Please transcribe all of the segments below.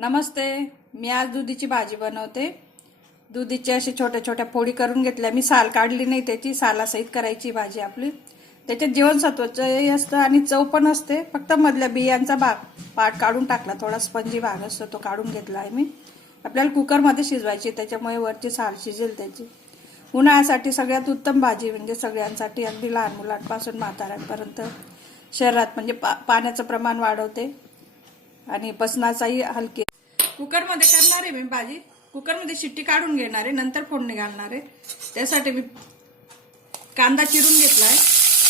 नमस्ते. मी आज दुधीची भाजी बनवते. दुधीची अशी छोट्या छोट्या फोडी करून घेतल्या. मी साल काढली नाही त्याची, सालासहित करायची भाजी आपली. त्याच्यात जीवनसत्वाचं असतं आणि चव पण असते. फक्त मधल्या बियांचा पार्ट काढून टाकला, थोडा स्पंजी भाग असतो तो काढून घेतला आहे मी. आपल्याला कुकरमध्ये शिजवायची, त्याच्यामुळे वरची साल शिजेल त्याची. उन्हाळ्यासाठी सगळ्यात उत्तम भाजी, म्हणजे सगळ्यांसाठी, अगदी लहान मुलांपासून म्हाताऱ्यांपर्यंत. शरीरात म्हणजे पाण्याचं प्रमाण वाढवते आणि पचनाचाही हलके. कुकरमध्ये करणार आहे मी भाजी. कुकरमध्ये शिट्टी काढून घेणार आहे, नंतर फोडणी घालणार आहे. त्यासाठी मी कांदा चिरून घेतलाय,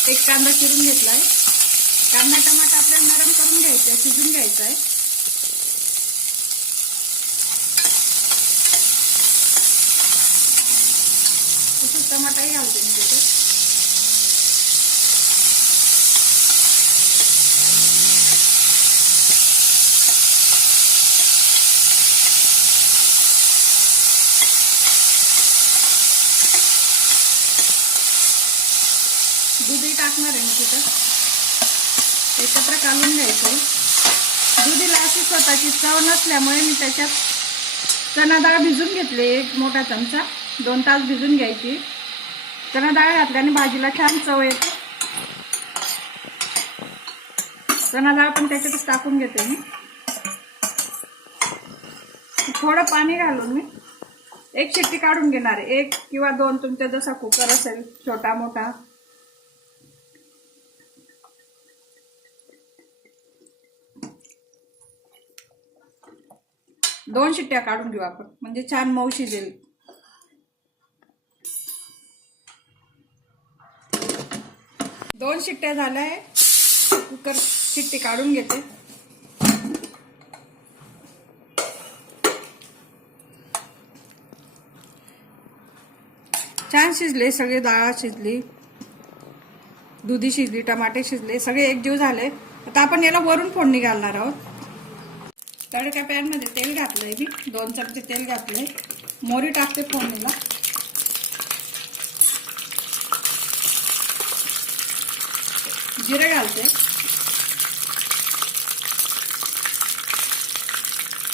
एक कांदा चिरून घेतलाय. कांदा टमाटा आपल्याला नरम करून घ्यायचा, शिजून घ्यायचा आहे. तसंच टमाटाही घालते मी त्याच्यात. दुधी टाकणार आहे मी तिथं, एकत्र काढून घ्यायचं. दुधीला अशी स्वतःची चव नसल्यामुळे मी त्याच्यात चणा डाळ भिजून घेतली, एक मोठा चमचा. 2 तास भिजून घ्यायची. चणा डाळ घातल्याने भाजीला छान चव येते. चणा डाळ पण त्याच्यातच टाकून घेते मी. थोडं पाणी घालून मी एक शिट्टी काढून घेणार आहे, 1 किंवा 2, तुमचा जसा कुकर असेल, छोटा मोठा. दोन शिट्ट्या काढून घेऊ आपण, म्हणजे छान मऊ शिजेल. दोन शिट्ट्या झाल्या आहे. कुकर शिट्टी काढून घेते. छान शिजले सगळे, डाळ शिजली, दुधी शिजली, टमाटे शिजले, सगळे एकजीव झाले. आता आपण याला वरून फोडणी घालणार आहोत. तडका पॅन मध्ये तेल घातलंय मी, 2 चमचे तेल घातलंय. मोहरी टाकते फोडणीला. जिरे घालते.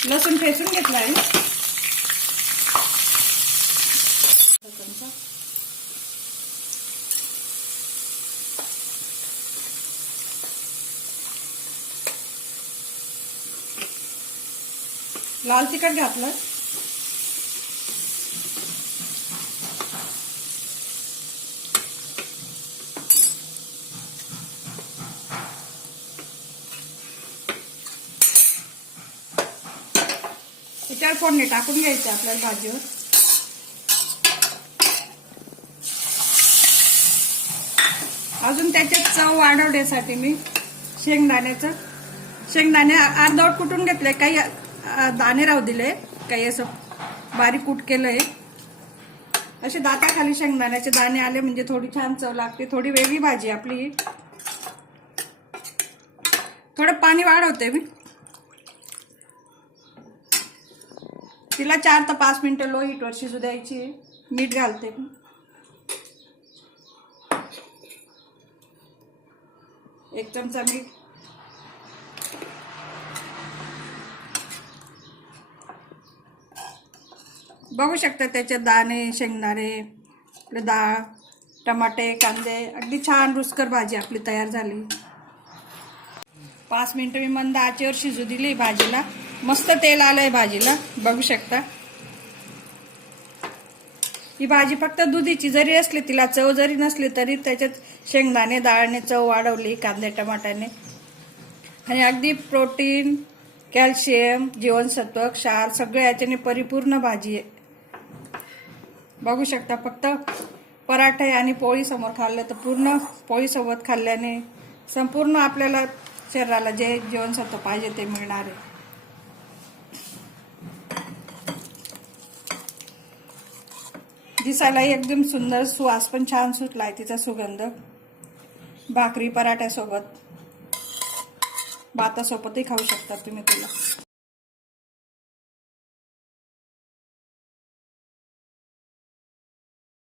लसूण ठेचून घेतला आहे. लाल तिखट घातलं. त्याच्यावर फोडणी टाकून घ्यायची आपल्याला भाजीवर. अजून त्याच्यात चव वाढवण्यासाठी मी शेंगदाणे अर्धवट कुटून घेतले, काही दाणे राहू दिले, काही असं बारीक कूट केलंय. असे दाताखाली शेंगदाण्याचे दाणे आले म्हणजे थोडी छान चव लागते. थोडी वेगळी भाजी आपली. थोडं पाणी वाढवते मी. तिला 4 ते 5 मिनिटं लो हीटवर शिजू द्यायची. मीठ घालते मी. एक चमचा मीठ. बघू शकता त्याचे दाणे, शेंगदाणे, डाळ, टमाटे, कांदे, अगदी छान रुचकर भाजी आपली तयार झाली. 5 मिनिटं मी मंद आचेवर शिजू दिली भाजीला. मस्त तेल आलंय भाजीला, बघू शकता. ही भाजी फक्त दुधीची जरी असली, तिला चव जरी नसली, तरी त्याच्यात शेंगदाणे, डाळने चव वाढवली, कांदे टमाट्याने. आणि अगदी प्रोटीन, कॅल्शियम, जीवनसत्व, क्षार सगळे याच्याने परिपूर्ण भाजी आहे. बघू शकता. फक्त पराठे आणि पोळी समोर खाल्लं तर, पूर्ण पोळी सोबत खाल्ल्याने संपूर्ण आपल्याला शरीराला जे जीवनसत्व पाहिजे ते मिळणार आहे. दिसायलाही एकदम सुंदर, सुवास पण छान सुटलाय तिचा सुगंध. भाकरी पराठ्यासोबत, भातासोबतही खाऊ शकता तुम्ही तिला.